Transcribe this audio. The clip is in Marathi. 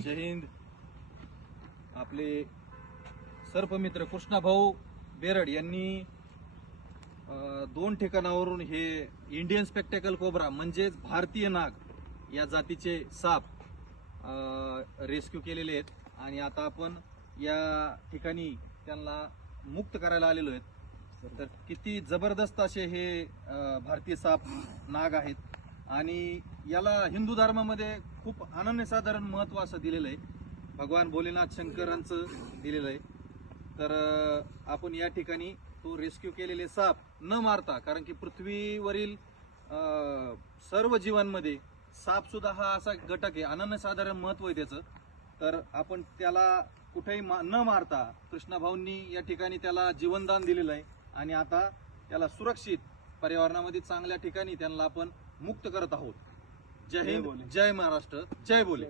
जय हिंद. आपले सर्पमित्र कृष्णाभाऊ बेरड यांनी 2 ठिकाणावरून हे इंडियन स्पेक्टेकल कोब्रा म्हणजेच भारतीय नाग या जातीचे साप रेस्क्यू केलेले आहेत आणि आता आपण या ठिकाणी त्यांना मुक्त करायला आलेलो आहेत. तर किती जबरदस्त असे हे भारतीय साप नाग आहेत आणि याला हिंदू धर्मामध्ये खूप अनन्यसाधारण महत्त्व असं दिलेलं आहे. भगवान भोलेनाथ शंकरांचं दिलेलं आहे. तर आपण या ठिकाणी तो रेस्क्यू केलेले साप न मारता, कारण की पृथ्वीवरील सर्व जीवांमध्ये साप सुद्धा हा असा घटक आहे, अनन्यसाधारण महत्त्व आहे त्याचं. तर आपण त्याला कुठेही न मारता कृष्णाभाऊंनी या ठिकाणी त्याला जीवनदान दिलेलं आहे आणि आता त्याला सुरक्षित पर्यावरणामध्ये चांगल्या ठिकाणी त्यांना आपण मुक्त करत आहोत. जय हिंद, जय महाराष्ट्र, जय बोले.